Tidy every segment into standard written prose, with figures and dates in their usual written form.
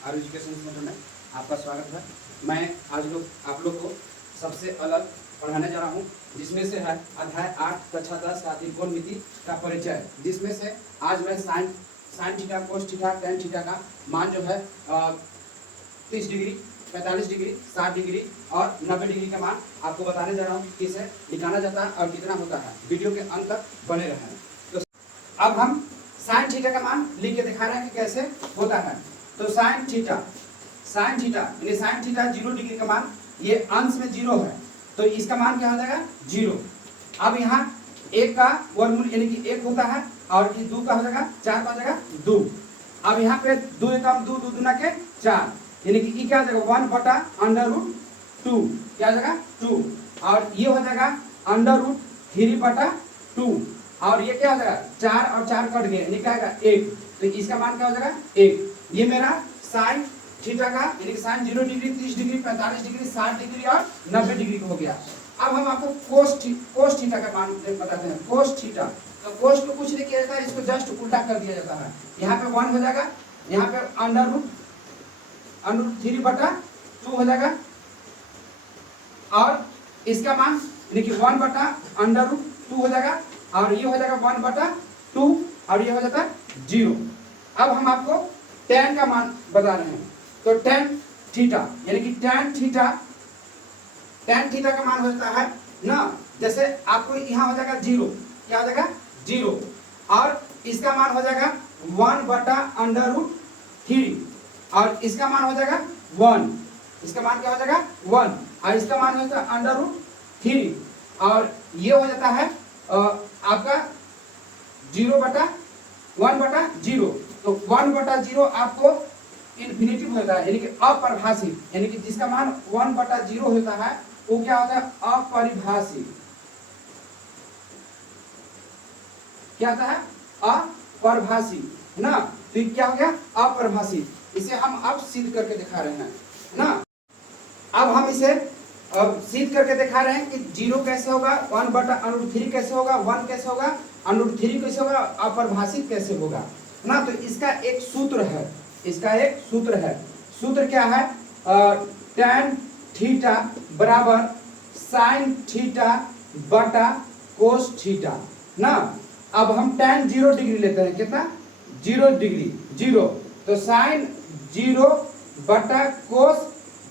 Are education centre में आपका स्वागत है। मैं आज आप लोग को सबसे अलग पढ़ाने जा रहा हूँ, जिसमें से है अध्याय 8 कक्षा 10 का त्रिकोणमिति का परिचय, जिसमें से आज मैं sign theta, cos theta, tan theta का मान जो है 30 डिग्री, 45 डिग्री, 60 डिग्री और 90 डिग्री का मान आपको बताने जा रहा हूँ कि इसे निकाला जाता है और कितना होता है। वीडियो के अंत तक बने रहें। तो अब हम साइन थीटा का मान लिख के दिखा रहे हैं कि कैसे होता है। तो साइन थीटा यानी साइन थीटा 0 डिग्री का मान, ये अंश में 0 है तो इसका मान क्या हो जाएगा 0। अब यहाँ 1 का वर्गमूल यानी कि 1 होता है और ये 2 का हो जाएगा 4 का हो जाएगा 2। अब यहाँ पे 2 एकम 2, 2 दूना के 4 यानी कि क्या हो जाएगा 1/√2 क्या हो जाएगा 2 और ये हो जाएगा √3/2 और ये क्या हो जाएगा 4 और 4 कट गए यानी क्या आएगा 1। तो इसका मान क्या हो जाएगा 1। ये मेरा साइन थीटा का यानी कि sine 0 degree, 30 degree, 45 degree, 60 degree और 90 डिग्री का हो गया। अब हम आपको कोस थीटा का मान बताते हैं। कोस थीटा, तो कोस को कुछ नहीं किया जाता है, इसको जस्ट उल्टा कर दिया जाता है। यहाँ पे 1 हो जाएगा, यहाँ पे √3/2 हो जाएगा और इसका मान यानी कि 1/√2 हो जाएगा और ये हो जाएगा 1/2 और ये हो जाता है 0। अब हम आपको tan का मान बता रहे हैं। तो tan थीटा यानी कि tan थीटा का मान हो जाता है ना, जैसे आपको यहाँ हो जाएगा 0, क्या हो जाएगा 0 और इसका मान हो जाएगा 1/√3 और इसका मान हो जाएगा 1। इसका मान क्या हो जाएगा 1 और इसका मान हो जाता है √3 और ये हो जाता है आपका 1/0। तो 1/0 आपको इन्फिनिटिव होता है यानी कि अपरिभाषित, यानी कि जिसका मान 1/0 होता है वो क्या होता है अपरिभाषित। क्या होता है अपरिभाषित, है ना। तो क्या हो गया अपरिभाषित। इसे हम अब सिद्ध करके दिखा रहे हैं ना। अब हम इसे सिद्ध करके दिखा रहे हैं कि 0 कैसे होगा, 1/√3 कैसे होगा, 1 कैसे होगा, √3 कैसे होगा, अपरिभाषित कैसे होगा ना। तो इसका एक सूत्र है, सूत्र क्या है tan थीटा बराबर साइन थीटा बटा कोस थीटा ना। अब हम tan 0 डिग्री लेते हैं, कितना 0 डिग्री 0, तो साइन 0 बटा कोस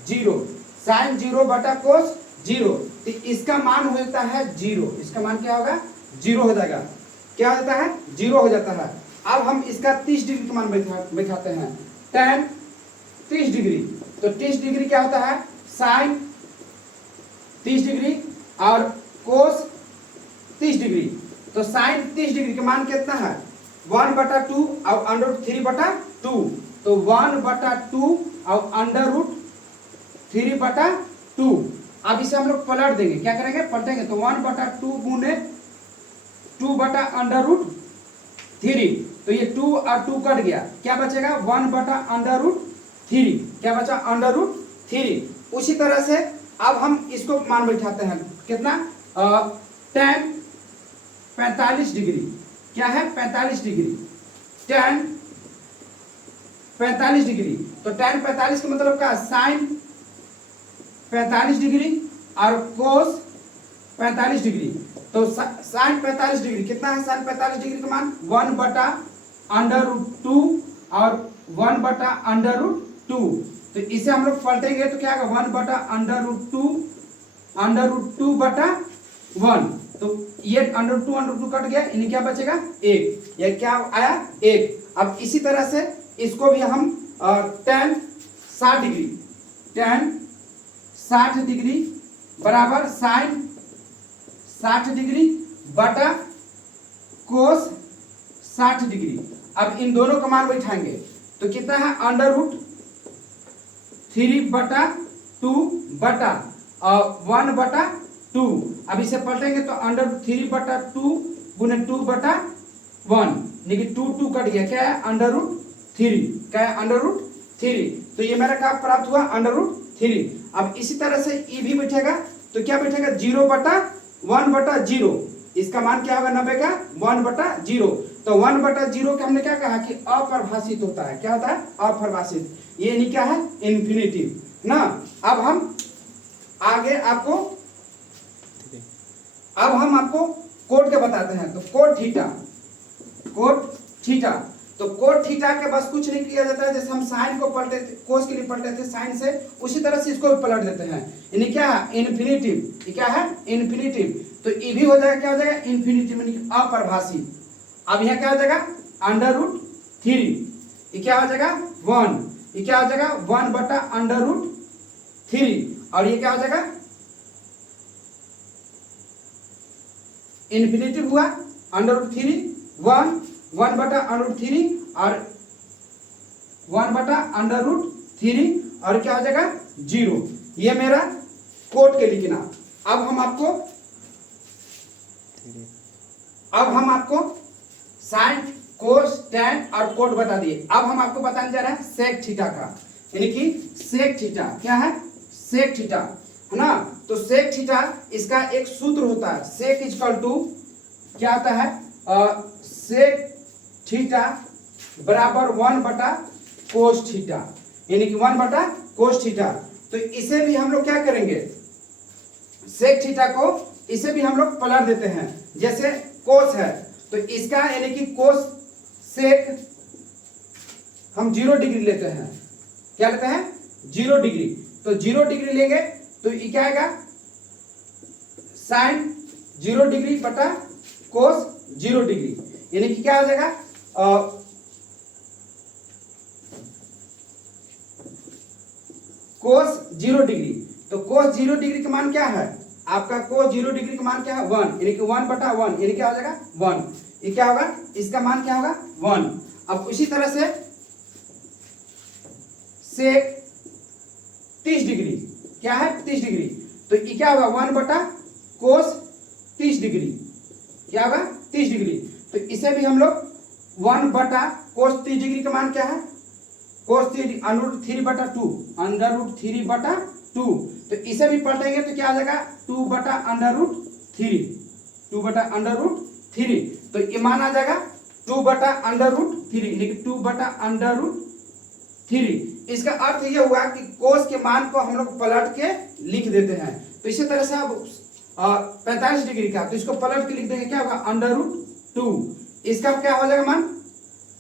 0, साइन 0 बटा कोस 0, तो इसका मान हो जाता है 0। इसका मान क्या होगा 0 हो जाएगा, क्या हो जाता है 0 हो जाता है। अब हम इसका 30 डिग्री का मान बैठाते हैं। tan 30 डिग्री, तो 30 डिग्री क्या होता है साइन 30 डिग्री और कोस 30 डिग्री। तो साइन 30 डिग्री का मान कितना है 1/2 और √3/2, तो 1/2 और √3/2। अब इसे हम लोग पलट देंगे, क्या करेंगे पलटेंगे, तो 1/2 गुने 2/√3, तो ये 2 और 2 कट गया, क्या बचेगा 1/√3, क्या बचा √3। उसी तरह से अब हम इसको मान बैठाते हैं, कितना tan 45 डिग्री, क्या है 45 डिग्री, tan 45 डिग्री, तो tan 45 का मतलब क्या साइन 45 डिग्री और कोस 45 डिग्री। तो साइन 45 डिग्री कितना है, साइन 45 डिग्री का मान 1/√2 और 1/√2। तो इसे हम लोग पलटेंगे तो क्या आएगा 1/√2/1, तो ये √2 कट गया, यानी क्या बचेगा 1, ये क्या आया 1। अब इसी तरह से इसको भी हम tan 60 डिग्री बराबर साइन 60 डिग्री बटा कोस 60 डिग्री। अब इन दोनों का मान बैठाएंगे तो कितना है √3/2/1/2। अब इसे पलटेंगे तो √3/2 गुने 2/1, लेकिन 2 कट गया, क्या है √3, क्या है √3। तो ये मेरा क्या प्राप्त हुआ √3। अब इसी तरह से ये भी बैठेगा, तो क्या बैठेगा 0/1/0, इसका मान क्या होगा 90 का 1/0। तो 1/0 का हमने क्या कहा कि अपरिभाषित होता है। क्या होता है? अपरिभाषित। ये नहीं क्या है? इन्फिनिटिव ना। अब हम आगे आपको कोट के बताते हैं। तो कोट थीटा तो कोट थीटा के बस कुछ नहीं किया जाता है। जैसे हम साइन को पलटे थे, कोस के लिए पलटे थे साइन से, उसी तरह से इसको भी पलट देते हैं। यानी क्या है? इन्फिनिटिव। ये क्या है? इन्फिनिटिव। तो ये भी हो जाएगा, क्या हो जाएगा? इन्फिनिटिव यानी अपरिभाषित। अब यहाँ क्या हो जाएगा? √3। ये क्या हो जाएगा? 1। ये क्या हो जाएगा? 1/√3। और ये क्या हो जाएगा? इन्फिनिटिव हुआ √3, 1/√3 और 1/√3 और क्या हो जाएगा? 0। ये मेरा कोट के लिखना। अब हम आपको साइन, कोस, टैन और कोट बता दिए। अब हम आपको बताने जा रहे हैं सेक थीटा का, यानी कि सेक थीटा। क्या है? सेक थीटा है ना। तो सेक थीटा इसका एक सूत्र होता है। सेक इक्वल टू क्या आता है? सेक थीटा बराबर 1/कोस थीटा, यानी कि 1/कोस थीटा। तो इसे भी हम लोग क्या करेंगे? सेक थीटा को इसे भी हम लोग पलट देते हैं। जैसे कोस है तो इसका यानी कि कोस सेक हम 0 डिग्री लेते हैं। क्या लेते हैं? 0 डिग्री। तो 0 डिग्री लेंगे तो ये क्या आएगा? साइन 0 डिग्री बटा कोस 0 डिग्री, यानी कि क्या हो जाएगा? कोस 0 डिग्री। तो कोस 0 डिग्री का मान क्या है? आपका कोस 0 डिग्री का मान क्या है? 1, यानी कि 1/1, यानी क्या हो जाएगा? 1। ये क्या होगा? इसका मान क्या होगा? 1। अब उसी तरह से सेक 30 डिग्री। क्या है? 30 डिग्री। तो ये क्या होगा? 1/कोस 30 डिग्री। क्या होगा? 30 डिग्री। तो इसे भी हम लोग 1/कोस 30 डिग्री का मान क्या है? कोस 3 √3/2, √3/2। तो इसे भी पलटेंगे तो क्या आ जाएगा? 2/√3, 2/√3। तो ये मान आ जाएगा 2/√3, यानी कि 2/√3। इसका अर्थ ये हुआ कि कोस के मान को हम लोग पलट के लिख देते हैं। तो इसी तरह से अब 45 डिग्री का, तो इसको पलट के लिख देंगे। क्या होगा? √2। इसका क्या हो जाएगा मान?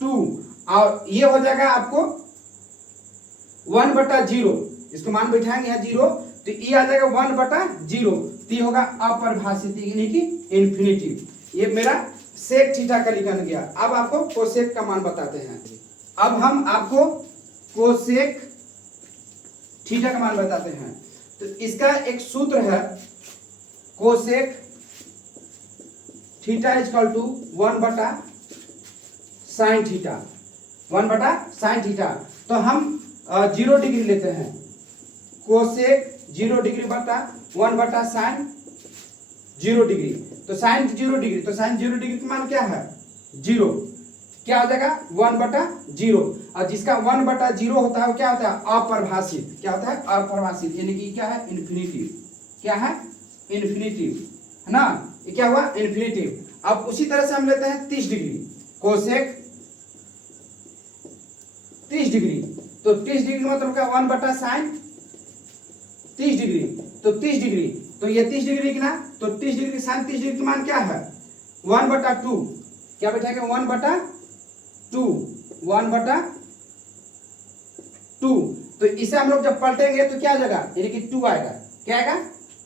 2। और ये हो जाएगा आपको 1/0। इसको मान बैठाएंगे यहाँ 0, तो ये आ जाएगा 1/0। तो ये होगा अपरिभाषित, यानी कि इन्फिनिटिव। ये मेरा सेक थीटा का लिखा गया। अब आपको कोसेक का मान बताते हैं। अब हम आपको कोसेक थीटा का मान बताते हैं। तो इसका एक सूत्र है, कोसेक थीटा इक्वल टू 1/साइन थीटा, 1/साइन थीटा। तो हम 0 डिग्री लेते हैं। कोसेक 0 डिग्री बटा 1/साइन 0 डिग्री। तो साइन 0 डिग्री, तो साइन 0 डिग्री का मान क्या है? 0। क्या हो जाएगा? 1/0। और जिसका 1/0 होता है वो क्या होता है? अपरिभाषित। क्या होता है? अपरिभाषित, यानी कि क्या है? इन्फिनिटिव। क्या है? इन्फिनिटिव है ना। ये क्या हुआ? इन्फिनिटिव। अब उसी तरह से हम लेते हैं 30 डिग्री। Cosec 30 degree. तो 30 डिग्री मतलब क्या? 1/साइन 30 डिग्री। तो 30 डिग्री, तो ये 30 डिग्री की ना, तो 30 डिग्री साइन 30 डिग्री का मान क्या है? 1/2। क्या बैठेगा? 1/2, 1/2। तो इसे हम लोग जब पलटेंगे तो क्या आ जाएगा? यानी कि 2 आएगा। क्या आएगा?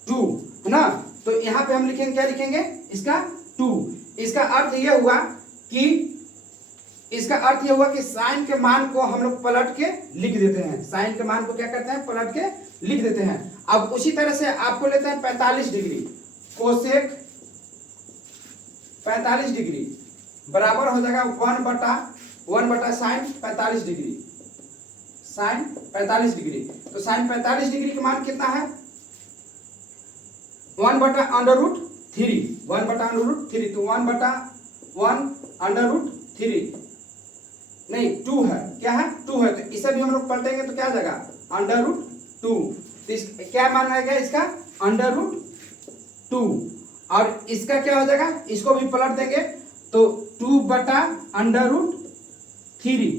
2 है ना। तो यहाँ पे हम लिखेंगे, क्या लिखेंगे? इसका 2। इसका अर्थ ये हुआ कि साइन के मान को हम लोग पलट के लिख देते हैं। साइन के मान को क्या करते हैं? पलट के लिख देते हैं। अब उसी तरह से आपको लेते हैं 45 डिग्री। कोसेक 45 डिग्री बराबर हो जाएगा 1/साइन 45 डिग्री। Sine 45 degree. तो साइन 45 डिग्री का मान कितना है? 1/√3, 1/√3। तो 1/1√3 नहीं, 2 है। क्या है? 2 है। तो इसे भी हम लोग पलटेंगे तो क्या आ जाएगा? √2। तो क्या मान आएगा इसका? √2। और इसका क्या हो जाएगा, इसको भी पलट देंगे तो 2/√3,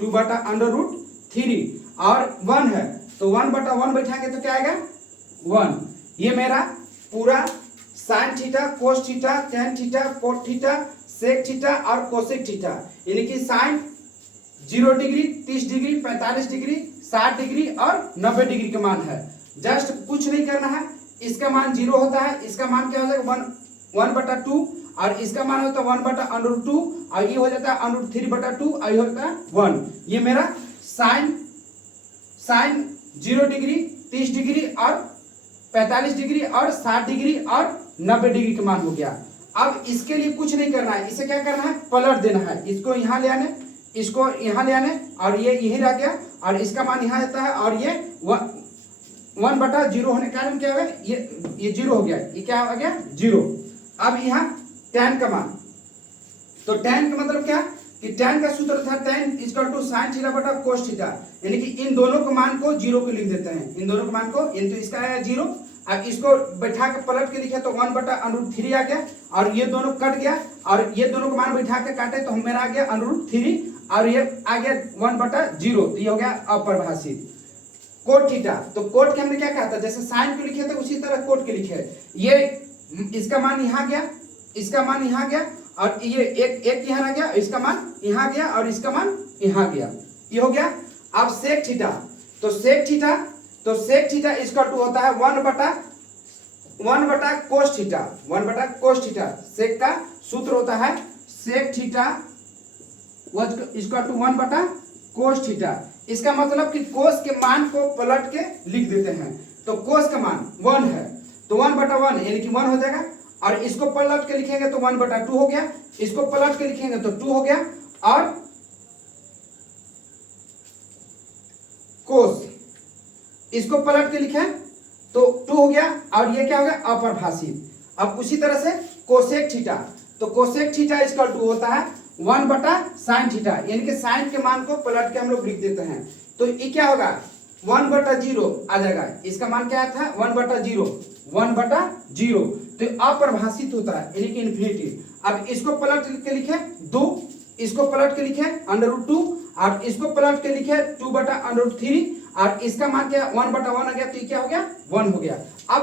2/√3 और 1 है तो 1/1 बैठाएंगे तो क्या आएगा 1। ये मेरा पूरा sine theta, cos theta, tan theta, cot theta, sec theta और कोसेक थीटा, यानी कि sine 0 degree, 30 degree, 45 degree, 60 degree और 90 डिग्री का मान है। जस्ट कुछ नहीं करना है, इसका मान 0 होता है, इसका मान क्या हो जाएगा 1/2 और इसका मान होता है 1/√2 और ये हो जाता है √3/2 और ये होता है 1। ये मेरा साइन 0 डिग्री, 30 डिग्री और 45 डिग्री और 60 डिग्री और 90 डिग्री का मान हो गया। अब इसके लिए कुछ नहीं करना है, इसे क्या करना है पलट देना है, इसको यहाँ ले आने, इसको यहाँ ले आने और ये यही रह गया और इसका मान यहाँ आता है और ये 1/0 होने के कारण क्या हो गया, ये 0 हो गया, ये क्या हो गया 0। अब यहाँ tan का मान, तो tan का मतलब क्या कि tan का सूत्र था tan = sin θ/cos θ, यानी कि इन दोनों के मान को 0 पे लिख देते हैं, इन दोनों के मान को, तो इसका आया 0। अब इसको बैठा के पलट के लिखे तो 1/√3 आ गया और ये दोनों कट गया और ये दोनों को मान बैठा के काटे तो मेरा आ गया √3 और ये आ गया 1/0, तो ये हो गया अपरिभाषित। कोट थीटा, तो कोट के हमने क्या कहा था, जैसे साइन को लिखे थे उसी तरह कोट के लिखे, ये इसका मान यहाँ गया, इसका मान यहाँ गया और ये एक यहाँ आ गया, इसका मान यहाँ गया और इसका मान यहाँ गया, ये हो गया। अब सेक थीटा, तो सेक थीटा होता है 1/cos थीटा, 1/cos थीटा। सेक का सूत्र होता है सेक थीटा = 1/cos थीटा। इसका मतलब कि कोस के मान को पलट के लिख देते हैं, तो कोस का मान 1 है तो 1/1 यानी कि 1 हो जाएगा और इसको पलट के लिखेंगे तो 1/2 हो गया, इसको पलट के लिखेंगे तो 2 हो गया और कोस इसको पलट के लिखें तो 2 हो गया और ये क्या हो गया अपरिभाषित। अब उसी तरह से कोसेक थीटा, तो कोसेक थीटा = होता है 1/sin थीटा, यानी कि साइन के मान को पलट के हम लोग लिख देते हैं, तो ये क्या होगा 1/0 आ जाएगा, इसका मान क्या था 1/0, 1/0, तो अपरिभाषित होता है यानी कि इन्फिनिटी। अब इसको पलट के लिखे 2, इसको पलट के लिखे √2 और इसको पलट के लिखे 2/√3 और इसका मान क्या 1/1 आ गया, तो ये क्या हो गया 1 हो गया। अब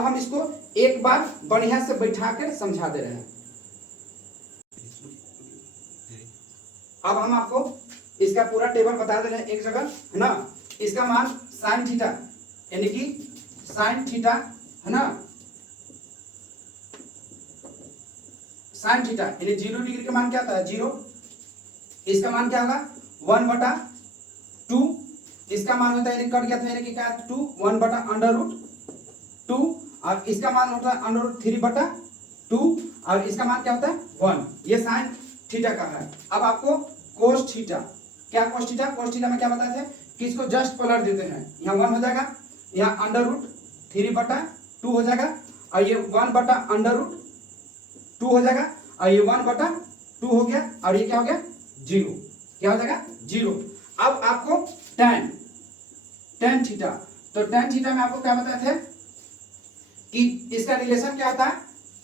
हम इसको एक बार बढ़िया से बैठा कर समझा दे रहे हैं। अब हम आपको इसका पूरा टेबल बता दे रहे हैं एक जगह है ना। इसका मान साइन थीटा यानी कि साइन थीटा है ना, साइन थीटा यानी 0 डिग्री का मान क्या होता है 0, इसका मान क्या होगा 1/2, इसका मान होता है यानी कट गया था यानी कि क्या 2 1/√2 और इसका मान होता है √3/2 और इसका मान क्या होता है 1। ये साइन थीटा का है। अब आपको कोस थीटा, क्या कोस थीटा, कोस थीटा में क्या बताए थे कि इसको जस्ट पलट देते हैं, यहाँ 1 हो जाएगा, यहाँ √3/2 हो जाएगा और ये 1/√2 हो जाएगा और ये 1/2 हो गया और ये क्या हो गया 0, क्या हो जाएगा 0। अब आपको tan थीटा, तो tan थीटा में आपको क्या बताए थे कि इसका रिलेशन क्या होता है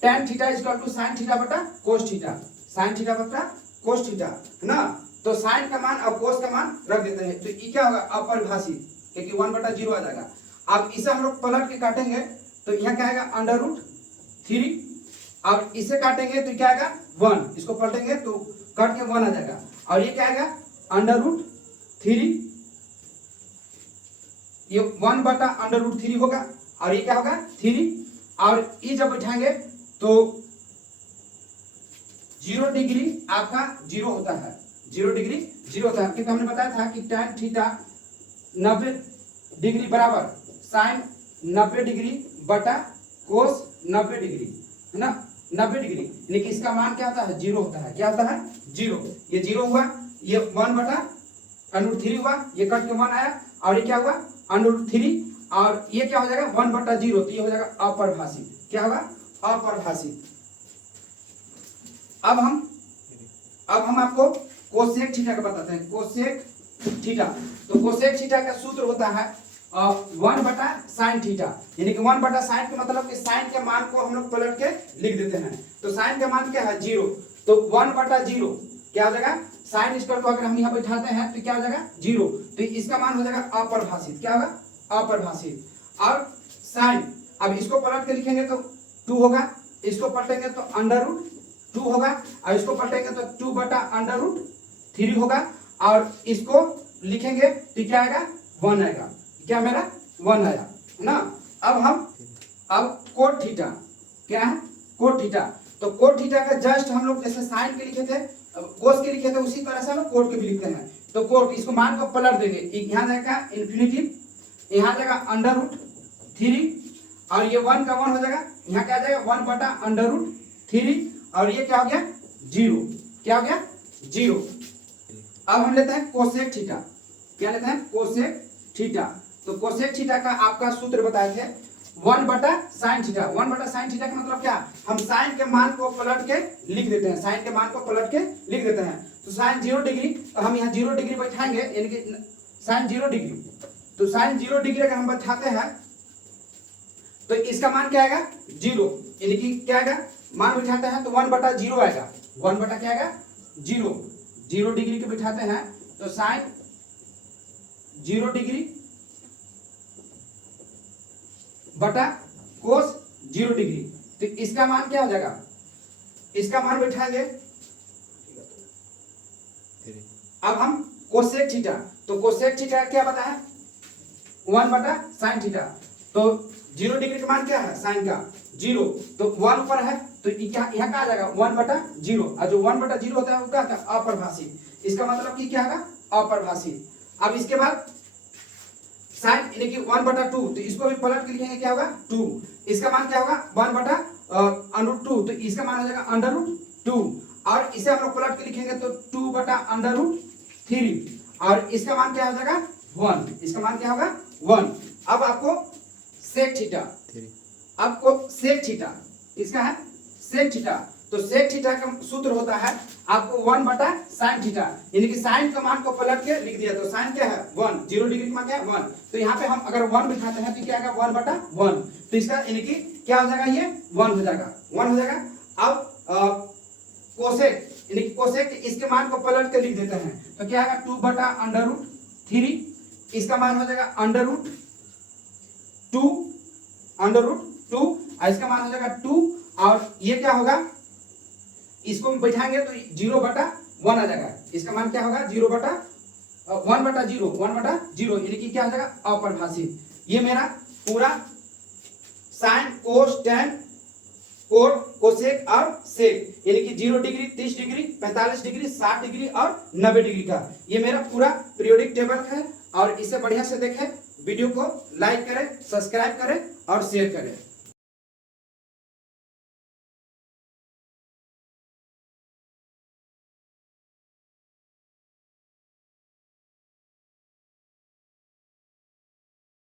tan theta = sin θ/cos theta, sin θ/cos theta है ना। तो साइन का मान और कोस का मान रख देते हैं, तो ये क्या होगा अपरिभाषित क्योंकि 1/0 आ जाएगा। अब इसे हम लोग पलट के काटेंगे तो यहाँ क्या आएगा √3 और इसे काटेंगे तो क्या आएगा 1, इसको पलटेंगे तो कट के 1 आ जाएगा और ये क्या आएगा √3, ये 1/√3 होगा और ये क्या होगा 3 और ये जब बैठाएंगे तो 0 डिग्री आपका 0 होता है, 0 डिग्री 0 होता है क्योंकि हमने बताया था कि tan थीटा 90 डिग्री बराबर साइन 90 डिग्री बटा कोस 90 डिग्री है ना, 90 डिग्री यानी कि इसका मान क्या होता है 0 होता है, क्या होता है 0। ये 0 हुआ, ये 1/√3 हुआ, ये कट के 1 आया और ये क्या हुआ √3 और ये क्या हो जाएगा 1/0, तो ये हो जाएगा अपरिभाषित, क्या होगा अपरिभाषित। अब हम आपको कोसेक थीटा का बताते हैं, कोसेक थीटा। तो कोसेक थीटा का सूत्र होता है 1 बटा साइन थीटा, यानी कि 1 बटा साइन का मतलब कि साइन के मान को हम लोग पलट के लिख देते हैं। तो साइन का मान क्या है 0, तो 1 बटा 0 क्या हो जाएगा, साइन स्क्वायर को अगर हम यहाँ बैठाते हैं तो क्या हो जाएगा 0, तो इसका मान हो जाएगा अपरिभाषित, क्या होगा अपरिभाषित। और साइन, अब इसको पलट के लिखेंगे तो 2 होगा, इसको पलटेंगे तो √2 होगा, और इसको पलटेंगे तो 2 बटा √3 होगा, और इसको लिखेंगे तो क्या आएगा 1 आएगा, क्या मेरा 1 आया ना। अब कोट थीटा क्या है, कोट थीटा, तो कोट थीटा का जस्ट हम लोग जैसे साइन के लिखे थे, कोस के लिखे थे, उसी तरह से हम लोग कोट के भी लिखते हैं। तो कोट, इसको मान को पलट देंगे, यहाँ जाएगा इन्फिनिटी, यहाँ जाएगा √3, और ये 1 का 1 हो जाएगा, यहाँ क्या आ जाएगा 1 बटा √3, और ये क्या हो गया 0, क्या हो गया 0। अब हम लेते हैं कोसेक थीटा, क्या लेते हैं कोसेक थीटा। तो कोसेक थीटा का आपका सूत्र बताए थे 1 बटा साइन थीटा। 1 बटा साइन थीटा का मतलब क्या, हम साइन के मान को पलट के लिख देते हैं, साइन के मान को पलट के लिख देते हैं। तो साइन 0 डिग्री, तो हम यहाँ 0 डिग्री बैठाएंगे, यानी कि साइन 0 डिग्री, तो साइन 0 डिग्री अगर हम बैठाते हैं तो इसका मान क्या आएगा 0, यानी कि क्या आएगा, मान बैठाते हैं तो 1 बटा 0 आएगा, 1 बटा क्या आएगा 0, 0 डिग्री के बैठाते हैं तो साइन 0 डिग्री बटा कोस 0 डिग्री, तो इसका मान क्या हो जाएगा, इसका मान बैठाएंगे। अब हम कोसेक थीटा, तो कोसेक थीटा क्या पता है 1 बटा साइन थीटा, तो 0 डिग्री का मान क्या है साइन का 0, तो 1 ऊपर है तो यहाँ क्या आ जाएगा 1 बटा 0, और जो 1 बटा 0 होता है वो क्या होता है अपरिभाषित, इसका मतलब कि क्या होगा अपरिभाषित। अब इसके बाद साइन यानी कि 1 बटा 2, तो इसको भी पलट के लिखेंगे क्या होगा 2, इसका मान क्या होगा 1 बटा √2, तो इसका मान हो जाएगा √2, और इसे हम लोग पलट के लिखेंगे तो 2 बटा √3, और इसका मान क्या हो जाएगा 1, इसका मान क्या होगा 1। अब आपको सेक थीटा, आपको सेक थीटा, इसका है सेक थीटा, तो सेक थीटा का सूत्र होता है आपको 1 बटा साइन थीटा, यानी कि साइन का मान को पलट के लिख दिया, तो साइन क्या है 1, 0 डिग्री का मान क्या है 1, तो यहाँ पे हम अगर 1 बिठाते हैं तो क्या आएगा 1 बटा 1, तो इसका यानी कि क्या हो जाएगा ये 1 हो जाएगा, 1 हो जाएगा। अब कोसेक, यानी कि कोसेक इसके मान को पलट के लिख देते हैं तो क्या आएगा 2 बटा √3, इसका मान हो जाएगा √2, और इसका मान हो जाएगा 2, और ये क्या होगा, इसको बैठाएंगे तो 0 बटा 1 आ जाएगा, इसका मान क्या होगा 0 बटा 1 बटा 0, 1 बटा 0, यानी कि क्या हो जाएगा अपरिभाषित। ये मेरा पूरा sine cos tan cot cosec और सेक, यानी कि 0 डिग्री 30 डिग्री 45 डिग्री 60 डिग्री और 90 डिग्री का ये मेरा पूरा पीरियोडिक टेबल है, और इसे बढ़िया से देखें, वीडियो को लाइक करें, सब्सक्राइब करें और शेयर करें।